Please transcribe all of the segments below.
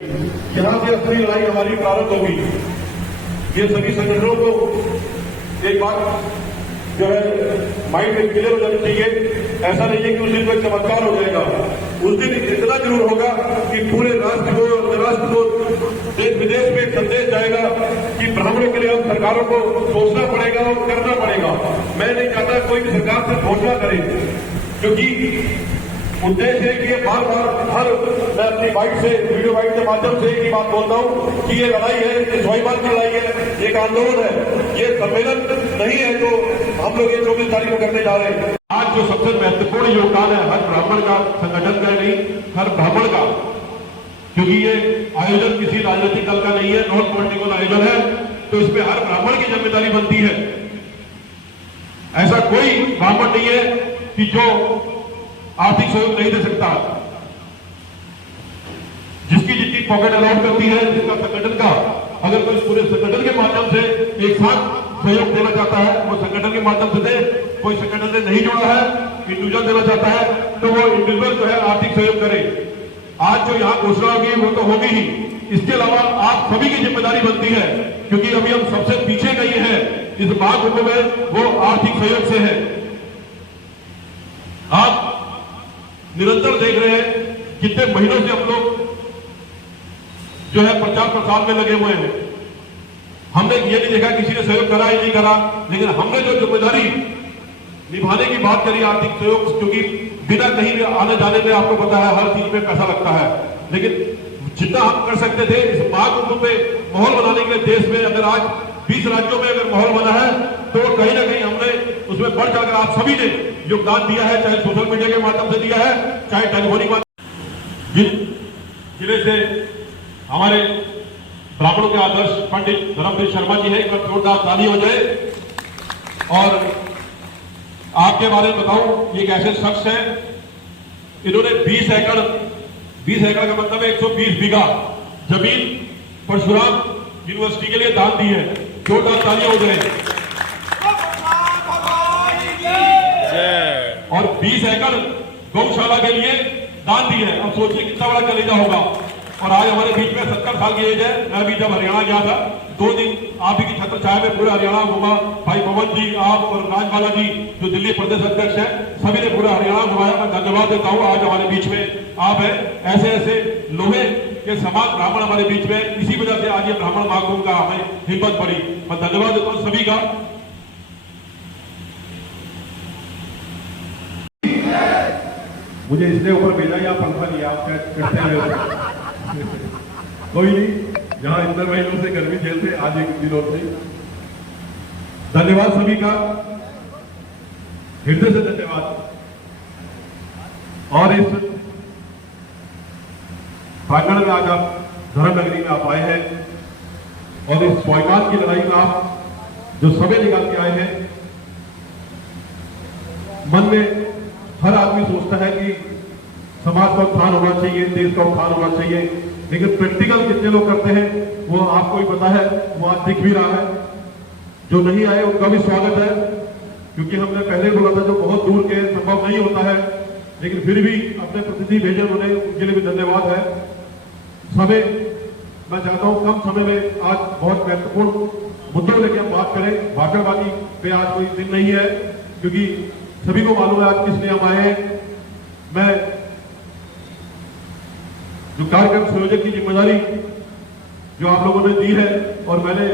यहाँ से असली लड़ाई हमारी प्रारंभ होगी। ये सभी संगठनों को एक बात जो है माइंड में क्लियर हो जानी चाहिए। ऐसा नहीं है कि उस दिन कोई चमत्कार हो जाएगा। उस दिन इतना जरूर होगा कि पूरे राष्ट्र को देश विदेश में एक संदेश जाएगा कि ब्राह्मणों के लिए अब सरकारों को सोचना पड़ेगा और करना पड़ेगा। मैं नहीं चाहता कोई भी सरकार से घोषणा करे, क्योंकि उद्देश्य है कि ये बार बार मैं अपनी बाइट से वीडियो बाइट के माध्यम से एक ही बात बोलता हूँ कि ये लड़ाई है, ये स्वाभिमान की लड़ाई है, एक आंदोलन है, ये सम्मेलन नहीं है जो हम लोग ये 24 तारीख को करने जा रहे हैं। आज जो सबसे महत्वपूर्ण योगदान है हर ब्राह्मण का, संगठन का नहीं, हर ब्राह्मण का, क्योंकि ये आयोजन किसी राजनीतिक दल का नहीं है, नॉन पॉलिटिकल आयोजन है, तो इसमें हर ब्राह्मण की जिम्मेदारी बनती है। ऐसा कोई ब्राह्मण नहीं है कि जो आर्थिक सहयोग नहीं दे सकता। जिसकी जितनी पॉकेट अलाउड करती है, जिसका संगठन का, अगर कोई पूरे संगठन के माध्यम से एक साथ सहयोग देना चाहता है वो संगठन के माध्यम से दे। कोई संगठन से नहीं जुड़ा है, इंडिविजुअल देना चाहता है तो वो इंडिविजुअल जो है आर्थिक सहयोग करे। आज जो यहाँ घोषणा होगी वो तो होगी ही, इसके अलावा आप सभी की जिम्मेदारी बनती है, क्योंकि अभी हम सबसे पीछे गए हैं इस महाकुंभ में, वो आर्थिक सहयोग से है। आप निरंतर देख रहे हैं कितने महीनों से हम लोग जो है प्रचार प्रसार में लगे हुए हैं। हमने ये नहीं देखा किसी ने सहयोग करा या नहीं करा, लेकिन हमने जो जिम्मेदारी निभाने की बात करी आर्थिक सहयोग, क्योंकि बिना कहीं भी आने जाने में आपको पता है हर चीज में पैसा लगता है, लेकिन जितना हम कर सकते थे इस महाकुंभ में माहौल बनाने के लिए देश में, अगर आज 20 राज्यों में अगर माहौल बना है तो कहीं ना कहीं हमने उसमें बढ़ चढ़कर आप सभी ने योगदान दिया है, चाहे सोशल मीडिया के माध्यम से दिया है, चाहे टेलीफोनिक माध्यम। जिन जिले से हमारे ब्राह्मणों के आदर्श पंडित धर्मवीर शर्मा जी है, एक बार जोरदार ताली हो जाए। और आपके बारे में बताऊं, ये एक ऐसे शख्स है, इन्होंने 20 एकड़ का मतलब 120 बीघा जमीन परशुराम यूनिवर्सिटी के लिए दान दी है। जोरदार ताली हो जाए। और 20 एकड़ गौशाला के लिए दान दी है। अब सोचिए कितना बड़ा कलेजा होगा। और आज हमारे बीच में 70 साल की एज है। मैं भी जब हरियाणा गया था 2 दिन आप ही की छत्र छाया में पूरा हरियाणा घूमा। भाई पवन जी, आप और राजबाला जी जो दिल्ली प्रदेश अध्यक्ष है, सभी ने पूरा हरियाणा घुमाया। मैं धन्यवाद देता हूँ। आज हमारे बीच में आप है, ऐसे ऐसे लोहे के समान ब्राह्मण हमारे बीच में, इसी वजह से आज ये ब्राह्मण महाकुंभ का हमें हिम्मत पड़ी। मैं धन्यवाद देता हूँ सभी का। मुझे इसलिए ऊपर भेजा या पंखा लिया, आप करते हैं कोई नहीं, जहां इतने महीनों से गर्मी झेलते आज एक दिनों से। धन्यवाद सभी का, हृदय से धन्यवाद। और इस प्रांगण में आज आप धर्म नगरी में आप आए हैं और इस स्वाभिमान की लड़ाई में आप जो समय निकाल के आए हैं, मन में हर आदमी सोचता है कि समाज का उत्थान होना चाहिए, देश का उत्थान होना चाहिए, लेकिन प्रैक्टिकल कितने लोग करते हैं वो आपको ही पता है। वो आज दिख भी रहा है। जो नहीं आए उनका भी स्वागत है, क्योंकि हमने पहले बोला था जो बहुत दूर के संभव नहीं होता है, लेकिन फिर भी अपने प्रतिनिधि भेजे उन्होंने, उनके लिए भी धन्यवाद है। समय मैं चाहता हूं कम समय में आज बहुत महत्वपूर्ण मुद्दों लेकर हम बात करें। भाषणबाजी पे आज कोई दिन नहीं है, क्योंकि सभी को मालूम है आज किस लिए हम आए हैं। मैं जो कार्यक्रम संयोजक की जिम्मेदारी जो आप लोगों ने दी है और मैंने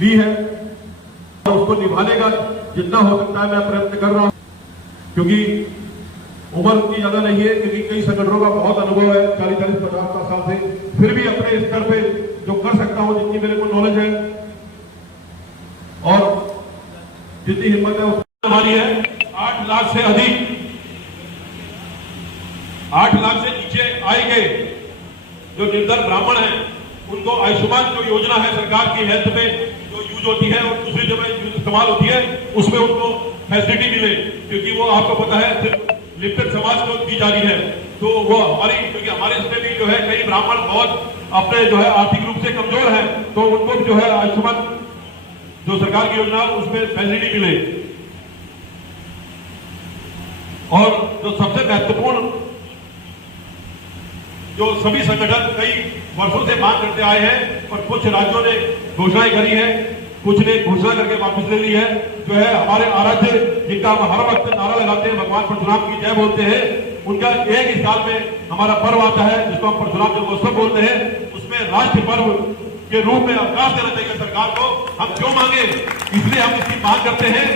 ली है, तो उसको निभाने का जितना हो सकता है मैं प्रयत्न कर रहा हूं, क्योंकि उम्र उतनी ज्यादा नहीं है, क्योंकि कई संगठनों का बहुत अनुभव है 40-50 साल से। फिर भी अपने स्तर पे जो कर सकता हूं, जितनी मेरे को नॉलेज है और जितनी हिम्मत है हमारी है। 8 लाख से अधिक, 8 लाख से नीचे आए गए जो निर्धन ब्राह्मण हैं, उनको आयुष्मान जो योजना है सरकार की हेल्थ में जो यूज होती है और दूसरी जगह इस्तेमाल होती है, उसमें उनको फैसिलिटी मिले, क्योंकि वो आपको पता है सिर्फ लिमिटेड समाज को दी जा रही है। तो वो हमारी, क्योंकि हमारे इसमें भी जो है कई ब्राह्मण बहुत अपने जो है आर्थिक रूप से कमजोर है, तो उनको जो है आयुष्मान जो सरकार की योजना उसमें फैसिलिटी मिले। और जो सबसे महत्वपूर्ण जो सभी संगठन कई वर्षों से मांग करते आए हैं और कुछ राज्यों ने घोषणाएं करी है, कुछ ने घोषणा करके वापस ले ली है। जो है हमारे आराध्य जिनका हम हर वक्त नारा लगाते हैं, भगवान परशुराम की जय बोलते हैं, उनका एक ही साल में हमारा पर्व आता है जिसको हम परशुराम जन्मोत्सव बोलते हैं। उसमें राष्ट्रीय पर्व के रूप में अवकाश देना चाहिए सरकार को। हम क्यों मांगे, इसलिए हम इसकी मांग करते हैं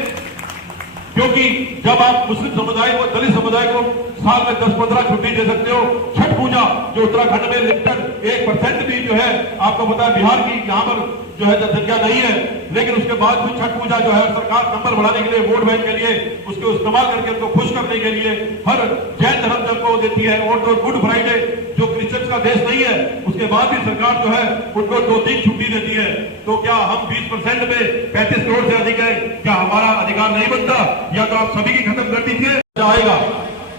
क्योंकि जब आप मुस्लिम समुदाय को, दलित समुदाय को साल में 10-15 छुट्टी दे सकते हो, छठ पूजा जो उत्तराखंड में लिमिटेड 1% भी जो है आपको पता है बिहार की यहाँ पर जो है जनसंख्या नहीं है, लेकिन उसके बाद भी छठ पूजा जो है सरकार नंबर बढ़ाने के लिए, वोट बैंक के लिए उसको इस्तेमाल करके उनको खुश करने के लिए हर जैन धर्म जब को देती है। और जो गुड फ्राइडे जो क्रिश्चियन का देश नहीं है उसके बाद भी सरकार जो है उनको 2-3 छुट्टी देती है। तो क्या हम 20% में 35 करोड़ से अधिक है, क्या हमारा अधिकार नहीं बनता? या तो आप सभी की खत्म कर दीजिए आएगा।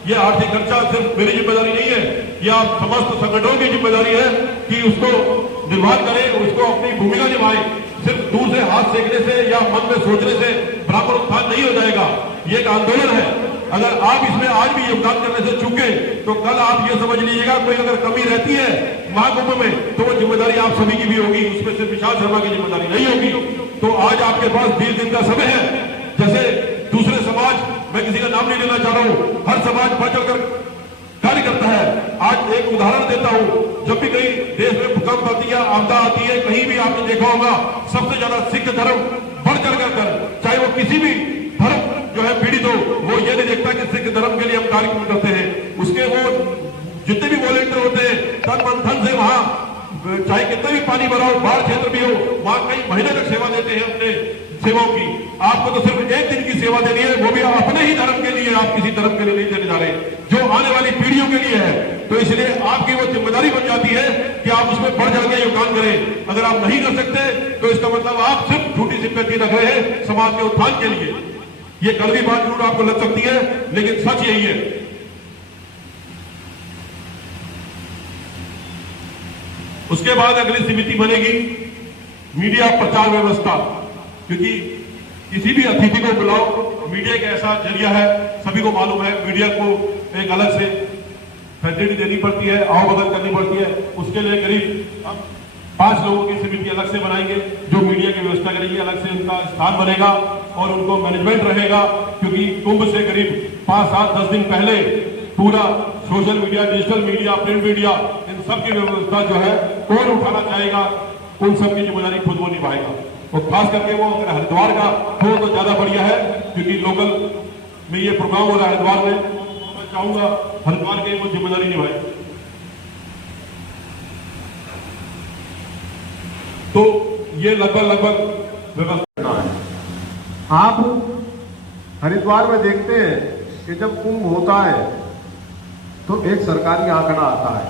ये आर्थिक खर्चा सिर्फ मेरी जिम्मेदारी नहीं है, ये आप समस्त संगठनों की जिम्मेदारी है कि उसको निर्वाह करें, उसको अपनी भूमिका निभाएं। सिर्फ दूर से हाथ सेकने से या मन में सोचने से ब्राह्मण उत्थान नहीं हो जाएगा, ये एक आंदोलन है। अगर आप इसमें आज भी योगदान करने से चूके तो कल आप ये समझ लीजिएगा कोई अगर कमी रहती है महाकुंभ में तो वो जिम्मेदारी आप सभी की भी होगी, उसमें सिर्फ विशाल शर्मा की जिम्मेदारी नहीं होगी। तो आज आपके पास 20 दिन का समय है। जैसे दूसरे समाज, मैं किसी का नाम नहीं लेना चाह रहा हूं, हर समाज बढ़ चढ़कर कार्य करता है। आज एक उदाहरण देता हूं, जब भी कहीं देश में भूकंप आती है, आपदा आती है, कहीं भी आपने देखा होगा सबसे ज्यादा सिख धर्म बढ़ चढ़कर कर, चाहे वो किसी भी धर्म जो है पीड़ित हो, वो ये नहीं देखता कि सिख धर्म के लिए हम कार्यक्रम करते हैं। उसके वो जितने भी वॉलेंटियर होते हैं तन मन धन से वहां चाहे कितना भी पानी भरा हो, बाढ़ क्षेत्र भी हो, वहां कई महीने तक सेवा देते हैं अपने सेवाओं की। आपको तो सिर्फ एक दिन की सेवा देनी है, वो भी अपने ही धर्म के लिए, आप किसी धर्म के लिए नहीं देने जा रहे, जो आने वाली पीढ़ियों के लिए है। तो इसलिए आपकी वो जिम्मेदारी बन जाती है कि आप उसमें बढ़ चढ़ के योगदान करें। अगर आप नहीं कर सकते तो इसका मतलब आप सिर्फ झूठी जिम्मेदारी रख रहे हैं समाज के उत्थान के लिए। ये कड़वी बात जरूर आपको लग सकती है, लेकिन सच यही है। उसके बाद अगली समिति बनेगी मीडिया प्रचार व्यवस्था, क्योंकि किसी भी अतिथि को बुलाओ, मीडिया एक ऐसा जरिया है, सभी को मालूम है, मीडिया को एक अलग से फैसिलिटी देनी पड़ती है, आवभगत करनी पड़ती है। उसके लिए करीब 5 लोगों की समिति अलग से बनाएंगे जो मीडिया की व्यवस्था करेगी, अलग से उनका स्थान बनेगा और उनको मैनेजमेंट रहेगा। क्योंकि कुंभ से करीब 5-7-10 दिन पहले पूरा social media, digital media, print media, इन सब की व्यवस्था जो है कौन उठाना चाहेगा, उन सब की जिम्मेदारी खुद वो निभाएगा। और खास करके वो अगर हरिद्वार का हो तो ज्यादा बढ़िया है, क्योंकि लोकल में ये प्रोग्राम हो रहा है हरिद्वार में, तो मैं चाहूंगा हरिद्वार की वो जिम्मेदारी निभाए। तो ये लगभग व्यवस्था है। आप हरिद्वार में देखते हैं कि जब कुंभ होता है तो एक सरकारी आंकड़ा आता है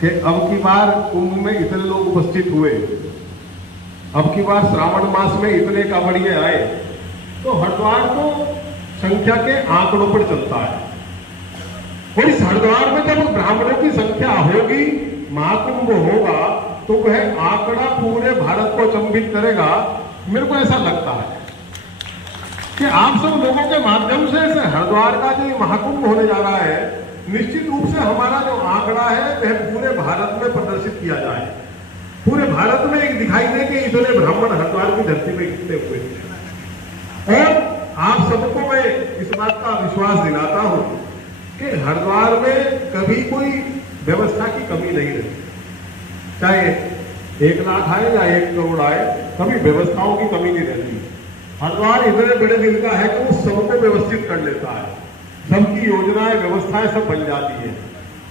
कि अब की बार कुंभ में इतने लोग उपस्थित हुए, अब की बार श्रावण मास में इतने कांवड़िए आए। तो हरिद्वार तो संख्या के आंकड़ों पर चलता है, और इस हरिद्वार में जब ब्राह्मणों की संख्या होगी, महाकुंभ होगा, तो वह आंकड़ा पूरे भारत को अचंभित करेगा। मेरे को ऐसा लगता है कि आप सब लोगों के माध्यम से हरिद्वार का जो महाकुंभ होने जा रहा है, निश्चित रूप से हमारा जो आंकड़ा है वह पूरे भारत में प्रदर्शित किया जाए, पूरे भारत में एक दिखाई दे कि इतने ब्राह्मण हरिद्वार की धरती में कितने हुए थे। और आप सबको मैं इस बात का विश्वास दिलाता हूं कि हरिद्वार में कभी कोई व्यवस्था की कमी नहीं रही, चाहे 1 लाख आए या 1 करोड़ आए, कभी व्यवस्थाओं की कमी नहीं रहती। हरिद्वार इतने बड़े दिन का है कि वो सबको व्यवस्थित कर लेता है, सबकी योजनाएं व्यवस्थाएं सब बन जाती है।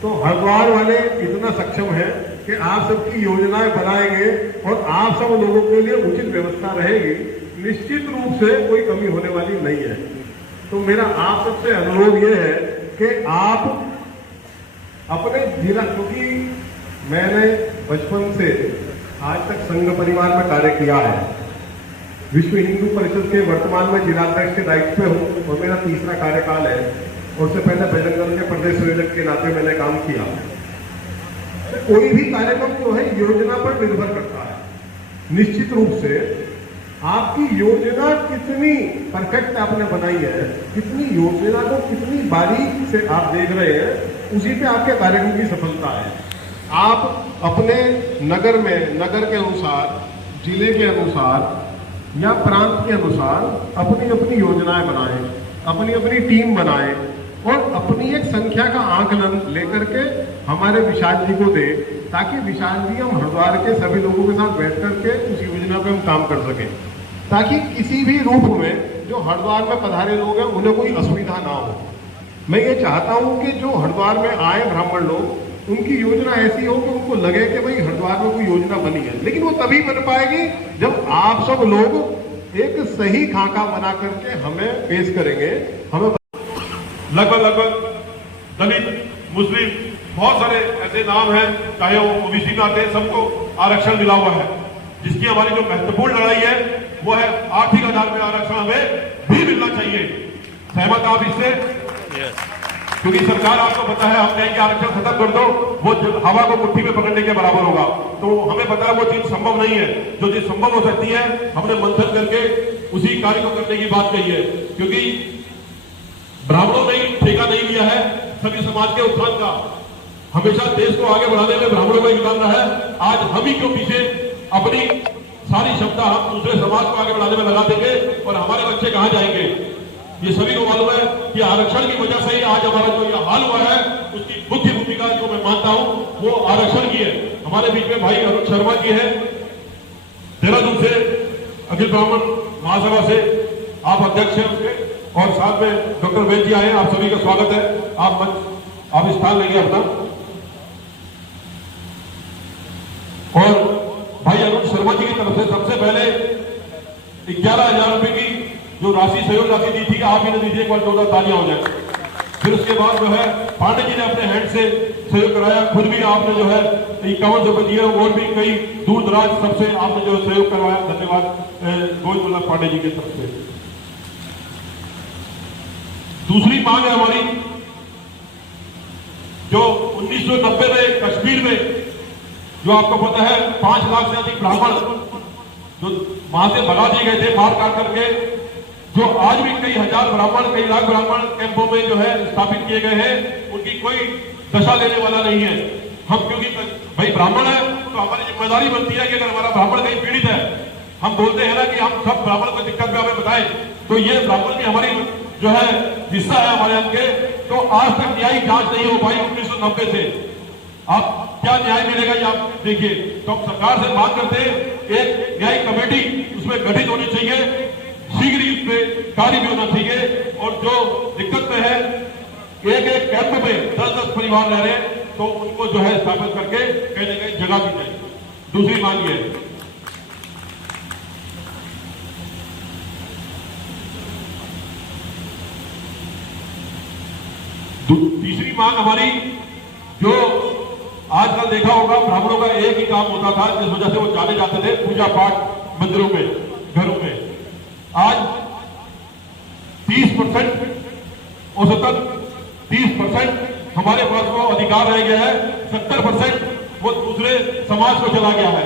तो हरिद्वार वाले इतना सक्षम है कि आप सबकी योजनाएं बनाएंगे और आप सब लोगों के लिए उचित व्यवस्था रहेगी, निश्चित रूप से कोई कमी होने वाली नहीं है। तो मेरा आप सबसे अनुरोध ये है कि आप अपने जिला, क्योंकि मैंने बचपन से आज तक संघ परिवार में कार्य किया है, विश्व हिंदू परिषद के वर्तमान में जिलाध्यक्ष के दायित्व पे हूँ और मेरा 3रा कार्यकाल है, और उससे पहले बजरंग के प्रदेश संयोजक के नाते मैंने काम किया। तो कोई भी कार्यक्रम जो है योजना पर निर्भर करता है। निश्चित रूप से आपकी योजना कितनी परफेक्ट आपने बनाई है, कितनी योजना को कितनी बारीक से आप देख रहे हैं, उसी पे आपके कार्यक्रम की सफलता है। आप अपने नगर में, नगर के अनुसार, जिले के अनुसार या प्रांत के अनुसार अपनी अपनी योजनाएं बनाएं, अपनी अपनी टीम बनाएं और अपनी एक संख्या का आकलन लेकर के हमारे विशाल जी को दे, ताकि विशाल जी हम हरिद्वार के सभी लोगों के साथ बैठ करके उस योजना पे हम काम कर सकें, ताकि किसी भी रूप में जो हरिद्वार में पधारे लोग हैं उन्हें कोई असुविधा ना हो। मैं ये चाहता हूं कि जो हरिद्वार में आए ब्राह्मण लोग, उनकी योजना ऐसी हो कि उनको लगे कि भाई हरिद्वार में कोई योजना बनी है, लेकिन वो तभी बन पाएगी जब आप सब लोग एक सही खाका बना करके हमें पेश करेंगे। हमें लगभग दलित, मुस्लिम, बहुत सारे ऐसे नाम हैं, चाहे वो ओबीसी में आते हैं, सबको आरक्षण मिला हुआ है। जिसकी हमारी जो महत्वपूर्ण लड़ाई है वो है आर्थिक आधार पर आरक्षण हमें भी मिलना चाहिए। सहमत आप इससे? क्योंकि सरकार आपको पता है, हम कहेंगे आरक्षण खत्म कर दो, वो हवा को मुट्ठी में पकड़ने के बराबर होगा। तो हमें पता है वो चीज संभव नहीं है। जो चीज संभव हो सकती है हमने मंथन करके उसी कार्य को करने की बात कही है, क्योंकि ब्राह्मणों ने ठेका नहीं लिया है सभी समाज के उत्थान का। हमेशा देश को आगे बढ़ाने में ब्राह्मणों का योगदान रहा है। आज हम ही क्यों पीछे अपनी सारी क्षमता हम दूसरे समाज को आगे बढ़ाने में लगा देंगे और हमारे बच्चे कहां जाएंगे? ये सभी को मालूम है कि आरक्षण की वजह से ही आज हमारा जो ये हाल हुआ है, उसकी मुख्य भूमिका जो मैं मानता हूं वो आरक्षण की है। हमारे बीच में भाई अरुण शर्मा जी है, देहरादून से, अखिल ब्राह्मण महासभा से आप अध्यक्ष हैं उसके, और साथ में डॉक्टर वैद्य जी आए, आप सभी का स्वागत है। आप स्थान लेंगे अपना। और भाई अरुण शर्मा जी की तरफ से सबसे पहले 11,000 रुपए की जो राशि, सहयोग राशि दी थी, आप ही ने दीजिए, एक बार 14 तालियां हो जाए। फिर उसके बाद जो है पांडे जी ने अपने हैंड से सहयोग कराया, खुद भी आपने जो है 51 रुपए दिए, और भी कई दूर दराज सबसे आपने जो सहयोग करवाया। धन्यवाद गोविंद वल्लभ पांडे जी की तरफ से। दूसरी मांग है हमारी, जो 1990 में कश्मीर में, जो आपको पता है 5 लाख से अधिक ब्राह्मण जो वहां से भगा दिए गए थे मार काट करके, जो आज भी कई हजार ब्राह्मण, कई लाख ब्राह्मण कैंपों में जो है स्थापित किए गए हैं, उनकी कोई दशा लेने वाला नहीं है। हम क्योंकि भाई ब्राह्मण है तो हमारी जिम्मेदारी बनती है कि अगर हमारा ब्राह्मण कहीं पीड़ित है, हम बोलते हैं ना कि हम सब ब्राह्मण को दिक्कत में हमें बताएं, तो ये ब्राह्मण भी हमारी जो है हिस्सा है हमारे अंग के। तो आज तक न्यायिक जांच नहीं हो पाई 1990 से। आप क्या न्याय मिलेगा ये आप देखिए। तो हम सरकार से मांग करते हैं, एक न्यायिक कमेटी उसमें गठित होनी चाहिए, शीघ्र ही उस पर कार्य भी होना चाहिए। और जो दिक्कत में है, एक कैंप में 10-10 परिवार रह रहे हैं, तो उनको जो है स्थापित करके कहीं ना कहीं जगह दी जाए। दूसरी मांग ये है, तीसरी मांग हमारी, जो आजकल देखा होगा ब्राह्मणों का एक ही काम होता था, जिस वजह से वो जाने जाते थे पूजा पाठ मंदिरों में, घरों में। आज 30% औसतन 30% हमारे पास वो अधिकार रह गया है, 70% वो दूसरे समाज को चला गया है।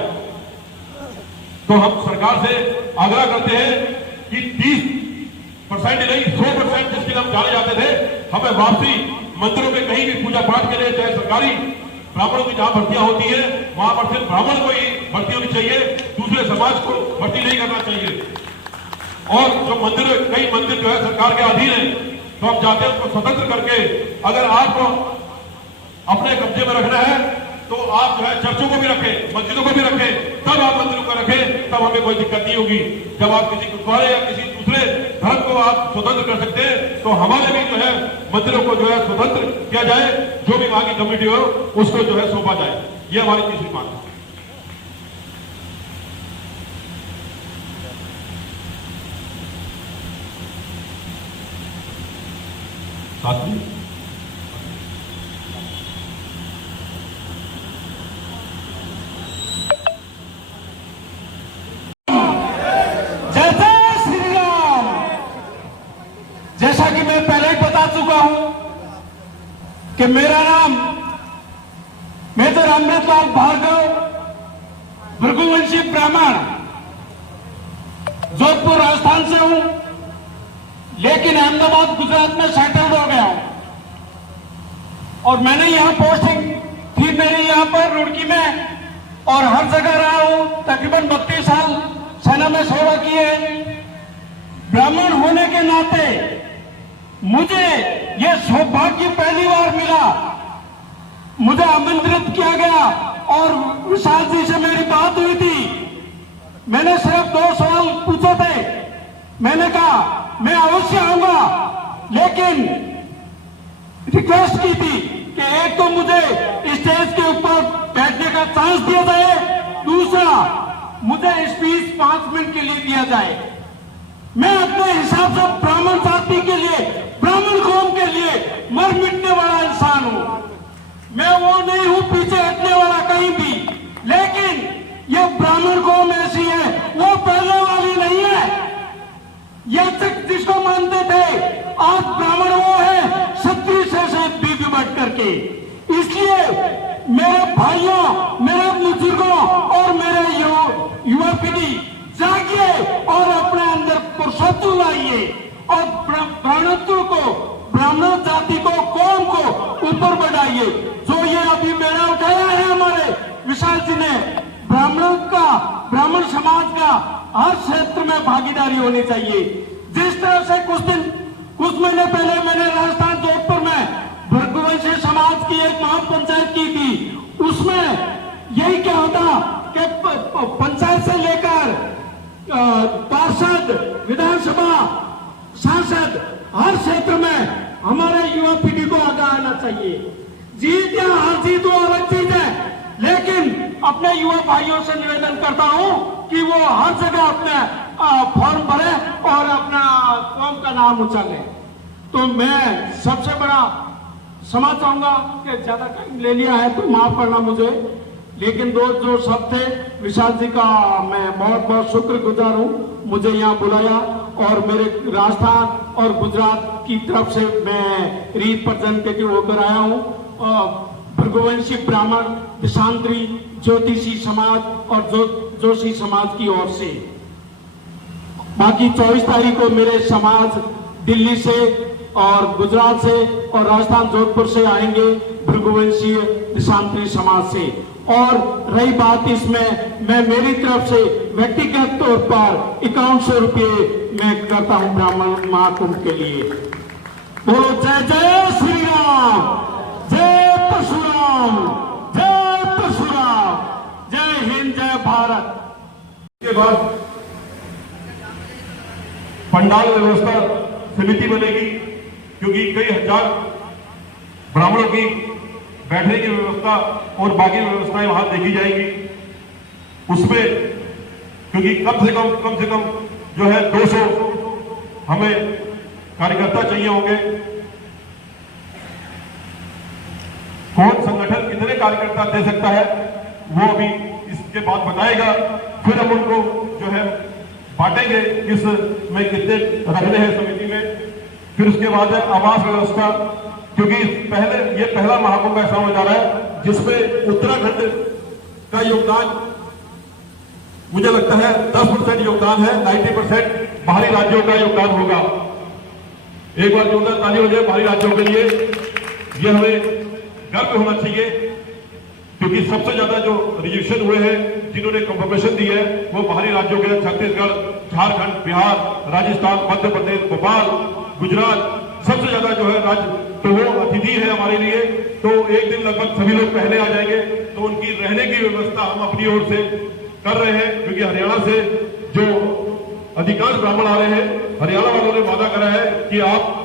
तो हम सरकार से आग्रह करते हैं कि 30% नहीं 100% जिसके लिए हम जाने जाते थे, हमें वापसी मंदिरों में कहीं भी पूजा पाठ के लिए, चाहे सरकारी ब्राह्मणों की जहां भर्तियां होती है वहां पर सिर्फ ब्राह्मण को ही भर्ती होनी चाहिए, दूसरे समाज को भर्ती नहीं करना चाहिए। और जो मंदिर, कई मंदिर जो है सरकार के अधीन है, तो हम चाहते हैं उसको स्वतंत्र करके, अगर आपको अपने कब्जे में रखना है तो आप जो है चर्चों को भी रखें, मस्जिदों को भी रखें, तब आप मंदिरों को रखें, तब हमें कोई दिक्कत नहीं होगी। जब आप किसी गुरुद्वारे या किसी दूसरे धर्म को आप स्वतंत्र कर सकते हैं, तो हमारे भी जो है मंदिरों को जो है स्वतंत्र किया जाए, जो भी वहां की कमेटी हो उसको जो है सौंपा जाए। ये हमारी तीसरी मांग है। साथी जैसा कि मैं पहले ही बता चुका हूं कि मेरा नाम मेजर अमृतलाल भार्गव, भृगुवंशी ब्राह्मण, जोधपुर राजस्थान से हूं, लेकिन अहमदाबाद गुजरात में सेटल्ड हो गया हूं। और मैंने यहां पोस्टिंग 3 मेरी यहाँ पर रुड़की में और हर जगह रहा हूँ। तकरीबन 32 साल सेना में सेवा की है। ब्राह्मण होने के नाते मुझे ये सौभाग्य पहली बार मिला। मुझे आमंत्रित किया गया और विशाल जी से मेरी बात हुई थी। मैंने सिर्फ 2 सवाल पूछे थे। मैंने कहा मैं अवश्य आऊंगा, लेकिन रिक्वेस्ट की थी कि एक तो मुझे स्टेज के ऊपर बैठने का चांस दिया जाए, दूसरा मुझे स्पीच 5 मिनट के लिए दिया जाए। मैं अपने हिसाब से ब्राह्मण जाति के लिए, ब्राह्मण कौम के लिए मर मिटने वाला इंसान हूं। मैं वो नहीं हूं पीछे हटने वाला कहीं भी, लेकिन ये ब्राह्मण कौम ऐसी है, वो पहले वाली नहीं है। यह तक जिसको मानते थे, आज ब्राह्मण वो है क्षत्रिय से दिव्य बढ़ करके। इसलिए मेरे भाइयों, मेरे बुजुर्गों और मेरे युवा पीढ़ी जागिए और अपने अंदर पुरुषत्व लाइए और ब्राह्मणत्व को, ब्राह्मण जाति को, कौम को ऊपर बढ़ाइए। जो ये अभी बेड़ा उठाया है हमारे विशाल जी ने, ब्राह्मण समाज का हर क्षेत्र में भागीदारी होनी चाहिए। जिस तरह से कुछ महीने पहले मैंने राजस्थान जोधपुर में भृगुवंशी समाज की एक महापंचायत की थी। उसमें यही क्या होता कि पंचायत से लेकर पार्षद, विधानसभा, सांसद, हर क्षेत्र में हमारे युवा पीढ़ी को आगे आना चाहिए। जीत या हार जीत वो अलग चीज है, लेकिन अपने युवा भाइयों से निवेदन करता हूं कि वो हर जगह अपने फॉर्म भरे और अपना कौम का नाम उछाले। तो मैं सबसे बड़ा क्षमा चाहूंगा कि ज्यादा टाइम ले लिया है तो माफ करना मुझे, लेकिन दोस्त जो सब थे, विशाल जी का मैं बहुत बहुत शुक्रगुजार हूं, मुझे यहाँ बुलाया और मेरे राजस्थान और गुजरात की तरफ से मैं रिप्रेजेंटेटिव होकर आया हूँ। भृगुवंशी ब्राह्मण, देशांतरी, ज्योतिषी समाज और जोशी समाज की ओर से। बाकी 24 तारीख को मेरे समाज दिल्ली से और गुजरात से और राजस्थान जोधपुर से आएंगे, भृगुवंशी देशांतरी समाज से। और रही बात इसमें, मैं मेरी तरफ से व्यक्तिगत तौर पर 5100 रुपये मैं करता हूं ब्राह्मण महाकुंभ के लिए। बोलो जय जय श्री राम, जय परशुराम, जय परशुराम, जय हिंद, जय भारत। इसके बाद पंडाल व्यवस्था समिति बनेगी, क्योंकि कई हजार ब्राह्मणों की बैठने की व्यवस्था और बाकी व्यवस्थाएं वहां देखी जाएगी। उसमें क्योंकि कम से कम जो है 200 हमें कार्यकर्ता चाहिए होंगे। कौन संगठन कितने कार्यकर्ता दे सकता है वो अभी इसके बाद बताएगा। फिर हम उनको जो है बांटेंगे किस में कितने रखने हैं समिति में। फिर उसके बाद है आवास व्यवस्था, क्योंकि ये पहला महाकुंभ ऐसा होने जा रहा है जिसमें उत्तराखंड का योगदान मुझे लगता है 10% योगदान है, 90% बाहरी राज्यों का योगदान होगा। एक बार जोरदार ताली हो जाए बाहरी राज्यों के लिए। ये हमें गर्व होना चाहिए, क्योंकि सबसे ज्यादा जो रिजर्वेशन हुए हैं, जिन्होंने कंफर्मेशन दी है, वो बाहरी राज्यों के छत्तीसगढ़, झारखंड, बिहार, राजस्थान, मध्य प्रदेश, भोपाल, गुजरात, सबसे ज्यादा जो है राज्य तो वो अतिथि है हमारे लिए। तो एक दिन लगभग सभी लोग पहले आ जाएंगे, तो उनकी रहने की व्यवस्था हम अपनी ओर से कर रहे हैं, क्योंकि हरियाणा से जो अधिकांश ब्राह्मण आ रहे हैं, हरियाणा वालों ने वादा करा है कि आप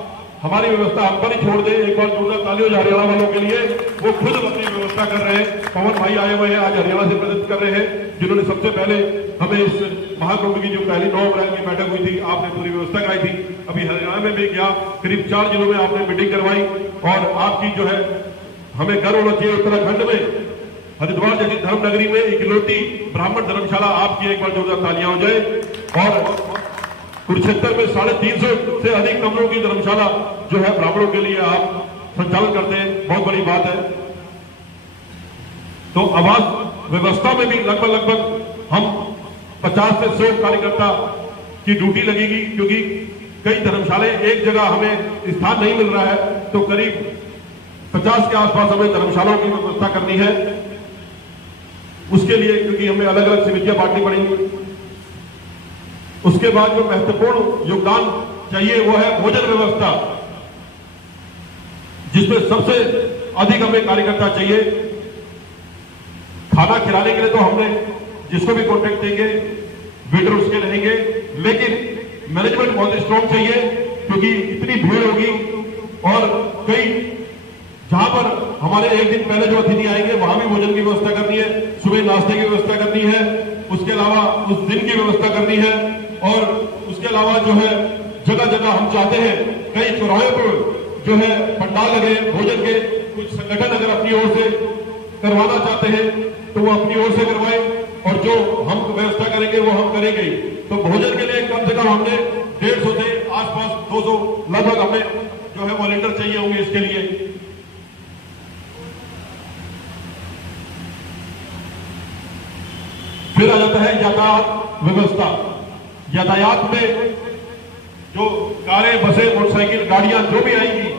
हमारी व्यवस्था हम पर ही छोड़ दें। एक बार जोरदार ताली हो जाए हरियाणा वालों के लिए, वो खुद अपनी व्यवस्था कर रहे हैं। पवन भाई आए हुए हैं आज हरियाणा से प्रेजेंट कर रहे हैं, जिन्होंने सबसे पहले हमें इस महाकुंभ की जो पहली 9 अप्रैल की बैठक हुई थी, आपने पूरी व्यवस्था कराई थी। अभी हरियाणा में भी गया, करीब 4 जिलों में आपने मीटिंग करवाई। और आपकी जो है हमें गर्व होना चाहिए, उत्तराखंड में हरिद्वार जैसी धर्म नगरी में इकलौती ब्राह्मण धर्मशाला आपकी, एक बार जोरदार तालियां हो जाए। और कुरुक्षेत्र में 350 से अधिक कमरों की धर्मशाला जो है ब्राह्मणों के लिए आप संचालन करते हैं, बहुत बड़ी बात है। तो आवास व्यवस्था में भी लगभग हम 50 से 100 कार्यकर्ता की ड्यूटी लगेगी, क्योंकि कई धर्मशालाएं एक जगह हमें स्थान नहीं मिल रहा है, तो करीब 50 के आसपास हमें धर्मशालाओं की व्यवस्था करनी है। उसके लिए क्योंकि हमें अलग अलग समितियां बांटनी पड़ेंगी। उसके बाद जो महत्वपूर्ण योगदान चाहिए वो है भोजन व्यवस्था, जिसमें सबसे अधिक हमें कार्यकर्ता चाहिए। खाना खिलाने के लिए तो हमने जिसको भी कॉन्ट्रैक्ट देंगे वेटर उसके रहेंगे, लेकिन मैनेजमेंट बहुत स्ट्रांग चाहिए, क्योंकि इतनी भीड़ होगी और कई जहां पर हमारे एक दिन पहले जो अतिथि आएंगे वहां भी भोजन की व्यवस्था करनी है, सुबह नाश्ते की व्यवस्था करनी है, उसके अलावा उस दिन की व्यवस्था करनी है। और उसके अलावा जो है जगह जगह हम चाहते हैं कई चौराहे पर जो है पंडाल लगे भोजन के। कुछ संगठन अगर अपनी ओर से करवाना चाहते हैं तो वो अपनी ओर से करवाए, और जो हम व्यवस्था करेंगे वो हम करेंगे। तो भोजन के लिए कम से कम हमने 150 से आसपास 200 लगभग हमें जो है वॉलंटियर चाहिए होंगे इसके लिए। फिर आ जाता है यातायात व्यवस्था। यातायात में जो कारें, बसें, मोटरसाइकिल, गाड़ियां जो भी आएंगी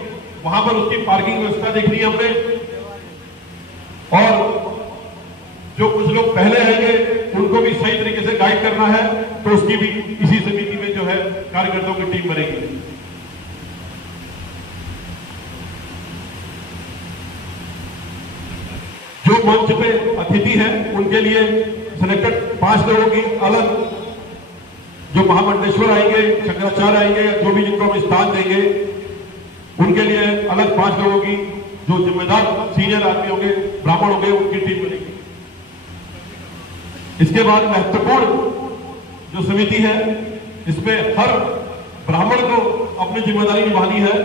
वहां पर उसकी पार्किंग व्यवस्था देखनी है हमने। और जो कुछ लोग पहले आएंगे उनको भी सही तरीके से गाइड करना है, तो उसकी भी इसी समिति में जो है कार्यकर्ताओं की टीम बनेगी। जो मंच पे अतिथि हैं उनके लिए सिलेक्टेड 5 लोगों की अलग, जो महामंडलेश्वर आएंगे, शंकराचार्य आएंगे, जो भी जिनको हम स्थान देंगे उनके लिए अलग 5 लोगों की, जो जिम्मेदार सीनियर आदमी होंगे, ब्राह्मण होंगे, उनकी टीम बनेगी। इसके बाद महत्वपूर्ण जो समिति है इसमें हर ब्राह्मण को अपनी जिम्मेदारी निभानी है।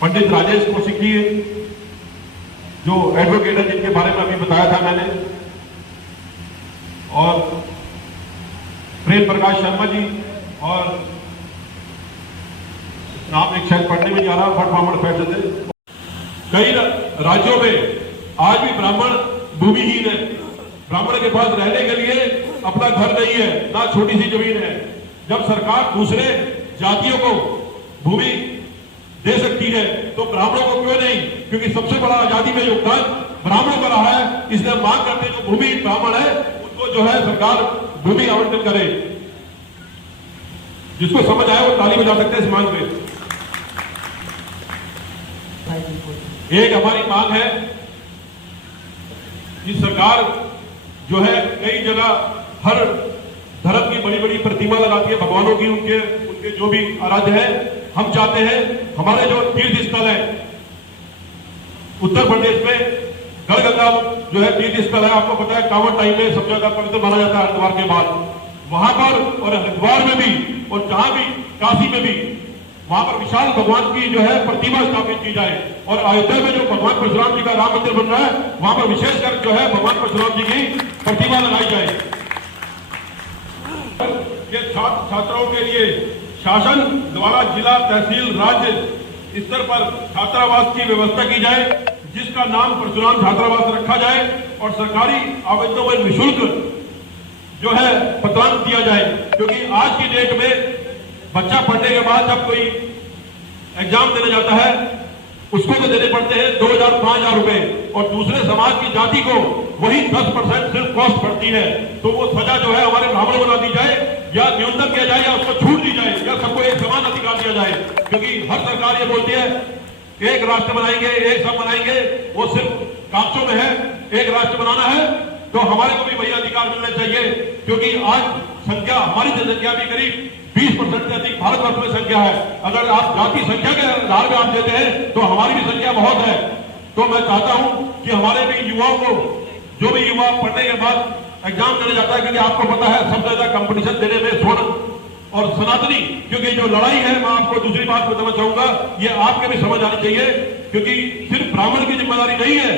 पंडित राजेश कौशिक जी जो एडवोकेट है, जिनके बारे में अभी बताया था मैंने, और प्रेम प्रकाश शर्मा जी, और नाम एक शायद पढ़ने में नहीं आ रहा, भट्ट ब्राह्मण फैशन से। कई राज्यों में आज भी ब्राह्मण भूमिहीन है। ब्राह्मण के पास रहने के लिए अपना घर नहीं है, ना छोटी सी जमीन है। जब सरकार दूसरे जातियों को भूमि दे सकती है तो ब्राह्मणों को क्यों नहीं? क्योंकि सबसे बड़ा आजादी में योगदान ब्राह्मणों का रहा है। इसलिए मांग करते हैं जो भूमि ब्राह्मण है उसको जो है सरकार भूमि आवंटन करे। जिसको समझ आए वो ताली बजा सकते हैं इस मांग में। एक हमारी मांग है कि सरकार जो है कई जगह हर धर्म की बड़ी बड़ी प्रतिमा लगाती है भगवानों की, उनके जो भी आराध्य है। हम चाहते हैं हमारे जो तीर्थ स्थल है उत्तर प्रदेश में, गढ़गंगा जो है तीर्थ स्थल है, आपको पता है कांवड़ टाइम में सबसे ज्यादा पवित्र माना जाता है हरिद्वार के बाद। वहां पर और हरिद्वार में भी और जहां भी काशी में भी वहां पर विशाल भगवान की जो है प्रतिमा स्थापित की जाए। और अयोध्या में जो भगवान परशुराम जी का राम मंदिर बन रहा है वहां पर विशेषकर जो है भगवान परशुराम जी की प्रतिमा लगाई जाए। ये छात्र छात्राओं के लिए शासन द्वारा जिला, तहसील, राज्य स्तर पर छात्रावास की व्यवस्था की जाए, जिसका नाम परशुराम छात्रावास रखा जाए और सरकारी आवेदनों में निःशुल्क जो है पत्रांक दिया जाए। क्योंकि आज की डेट में बच्चा पढ़ने के बाद जब कोई एग्जाम देने जाता है उसको तो देने पड़ते हैं 2,000-5,000 रुपए, और दूसरे समाज की जाति को वही 10% सिर्फ कॉस्ट पड़ती है। तो वो सजा जो है हमारे ब्राह्मण बना दी जाए, या न्यूनतम किया जाए, या उसको छूट दी जाए, या सबको एक समान अधिकार दिया जाए। क्योंकि हर सरकार ये बोलती है एक राष्ट्र बनाएंगे, एक सब बनाएंगे, वो सिर्फ कागजों में है। एक राष्ट्र बनाना है तो हमारे को भी वही अधिकार मिलने चाहिए। क्योंकि आज संख्या, हमारी जनसंख्या भी करीब 20% से अधिक भारतवर्ष में संख्या है। अगर आप जाति संख्या के आधार में आप देते हैं तो हमारी भी संख्या बहुत है। तो मैं चाहता हूं कि हमारे भी युवाओं को, जो भी युवा पढ़ने के बाद एग्जाम देने जाता है, क्योंकि आपको पता है सबसे ज्यादा कंपटीशन देने में स्वर्ण और सनातनी, क्योंकि जो लड़ाई है, मैं आपको दूसरी बात बताना चाहूंगा, ये आपके भी समझ आनी चाहिए। क्योंकि सिर्फ ब्राह्मण की जिम्मेदारी नहीं है,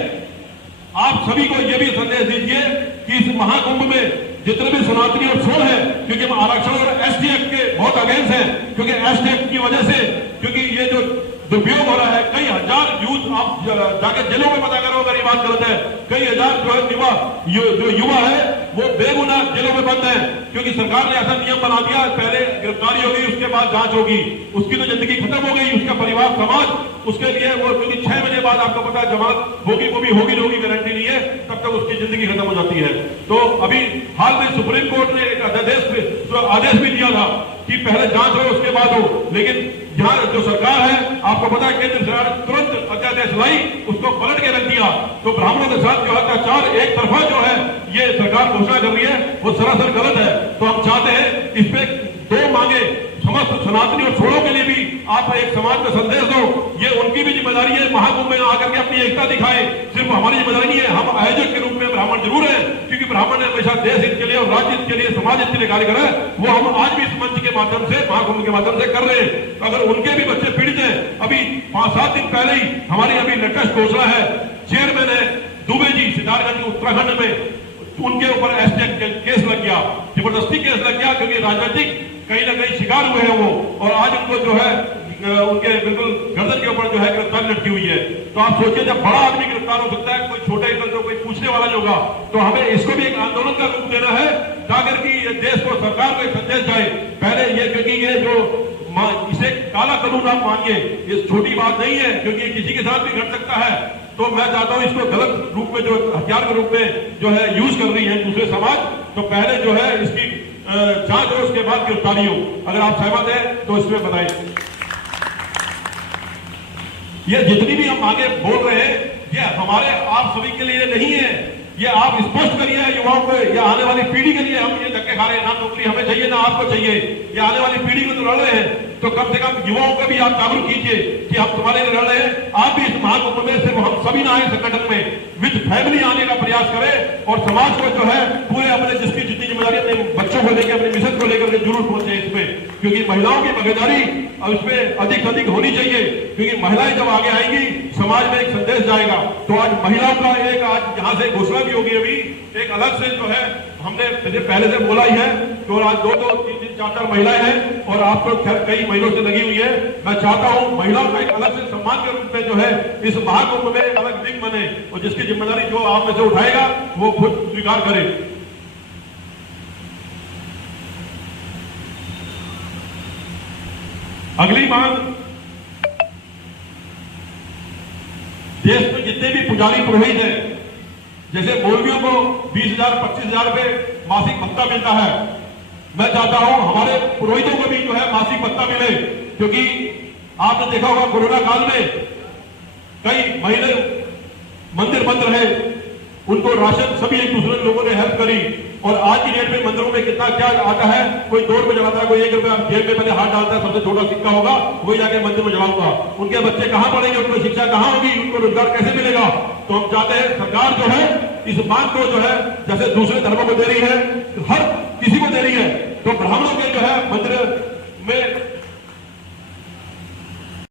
आप सभी को यह भी संदेश दीजिए कि इस महाकुंभ में जितने भी सनातनी और सोल है, क्योंकि हम आरक्षण और एसटी एक्ट के बहुत अगेंस्ट हैं, क्योंकि एसटी एक्ट की वजह से, क्योंकि ये जो दुरुपयोग हो रहा है, कई हजार यूथ, आप जाके जेलों में पता करो अगर ये बात गलत है, कई हजार जो है जो युवा है वो बेगुनाह जेलों में बंद है, क्योंकि सरकार ने ऐसा नियम बना दिया, पहले गिरफ्तारी होगी उसके बाद जांच होगी, उसकी तो जिंदगी खत्म हो गई, उसका परिवार समाज उसके लिए वो, क्योंकि 6 महीने बाद आपको पता है जमानत होगी, वो भी होगी होगी गारंटी नहीं है, तब तक उसकी जिंदगी खत्म हो जाती है। तो अभी हाल में सुप्रीम कोर्ट ने एक आदेश भी दिया था कि पहले जांच हो उसके बाद हो, लेकिन यहाँ जो सरकार है, आपको पता है केंद्र सरकार तुरंत अध्यादेश लाई, उसको पलट के रख दिया। तो ब्राह्मणों के साथ जो अत्याचार एक तरफा जो है ये सरकार घोषणा कर रही है, वो सरासर गलत है। तो हम चाहते हैं इस पे 2 मांगे समस्त सनातनी और छोड़ों के लिए भी आप एक समाज में संदेश दो, ये उनकी भी जिम्मेदारी है, महाकुंभ में आकर के अपनी एकता दिखाए, सिर्फ हमारी जिम्मेदारी नहीं है। हम आयोजक के रूप में ब्राह्मण जरूर है, क्योंकि ब्राह्मण ने हमेशा देश हित के लिए और राज्य हित के लिए, समाज हित के लिए कार्य करा है, वो हम आज भी इस मंच के माध्यम से, महाकुंभ के माध्यम से कर रहे हैं। तो अगर उनके भी बच्चे पीड़ित हैं, अभी 5-7 दिन पहले ही हमारी अभी लेटेस्ट घोषणा है, चेयरमैन है दुबे जी सिद्धार्थगंज उत्तराखंड में, उनके ऊपर एसटीएफ केस लग गया, जबरदस्ती केस लग गया, क्योंकि राजनीतिक कहीं ना कहीं शिकार हुए हैं वो, और आज उनको जो है उनके बिल्कुल गर्दन के ऊपर जो है गिरफ्तारी लटकी हुई है। तो आप सोचिए, जब बड़ा आदमी गिरफ्तार हो सकता है, कोई छोटे इधर जो कोई पूछने वाला नहीं होगा, तो हमें इसको भी एक आंदोलन का रूप देना है, ताकि कि देश को, सरकार को एक संदेश जाए। पहले ये, क्योंकि ये जो इसे काला कानून आप मानिए, ये छोटी बात नहीं है, क्योंकि किसी के साथ भी घट सकता है। तो मैं चाहता हूं इसको गलत रूप में, जो हथियार के रूप में जो है यूज कर रही है दूसरे समाज, तो पहले जो है इसकी जांच हो, उसके बाद गिरफ्तारी हो। अगर आप सहमत हैं तो इसमें बताएं। ये जितनी भी हम आगे बोल रहे हैं, ये हमारे आप सभी के लिए नहीं है, ये आप स्पष्ट करिए युवाओं को, या आने वाली पीढ़ी के लिए। हम ये धक्के खा रहे हैं, ना नौकरी हमें चाहिए ना आपको चाहिए, ये आने वाली पीढ़ी को तो लड़ रहे हैं, तो कम से कम युवाओं को भी आप जागरूक कीजिए कि हम तुम्हारे लिए लड़ रहे हैं। आप भी इस महाकुंभ में सिर्फ हम सभी ना आए, संगठन में विद फैमिली आने का प्रयास करें, और समाज को जो है पूरे अपने जिसकी जितनी जिम्मेदारी अपने बच्चों को लेकर, अपने मिशन को लेकर जरूर पहुंचे इसमें, क्योंकि महिलाओं की भागीदारी अब इसमें अधिक से अधिक होनी चाहिए, क्योंकि महिलाएं जब आगे आएंगी समाज में एक संदेश जाएगा। तो आज महिलाओं का एक, आज यहाँ से घोषणा भी होगी, अभी एक अलग से जो है हमने पहले से बोला ही है, तो आज 2-2, 3-3, 4-4 महिलाएं हैं, और आप तो खैर कई महीनों से लगी हुई है। मैं चाहता हूं महिलाओं का एक अलग से सम्मान के रूप में जो है इस महाकुंभ में एक अलग विंग बने, और जिसकी जिम्मेदारी जो आप में से उठाएगा वो खुद स्वीकार करे। अगली मांग, देश में जितने भी पुजारी पुरोहित हैं, जैसे मौलवियों को 20,000 25,000 रुपए मासिक भत्ता मिलता है, मैं चाहता हूं हमारे पुरोहितों को भी जो है मासिक भत्ता मिले, क्योंकि आपने देखा होगा कोरोना काल में कई महीने मंदिर बंद रहे, उनको राशन सभी एक दूसरे लोगों ने हेल्प करी, और आज की डेट में मंदिरों में कितना क्या आता है, कोई 2 रुपए जलाता है, कोई 1 रुपया जेब में पहले हाथ डालता है, सबसे छोटा सिक्का होगा वही जाके मंदिर में जलाऊंगा। उनके बच्चे कहां पढ़ेंगे, उनको शिक्षा कहां होगी, उनको रोजगार कैसे मिलेगा? तो हम चाहते हैं सरकार जो है इस बात को जो है, जैसे दूसरे धर्मों को दे रही है, हर किसी को दे रही है, तो ब्राह्मणों के जो है मंदिर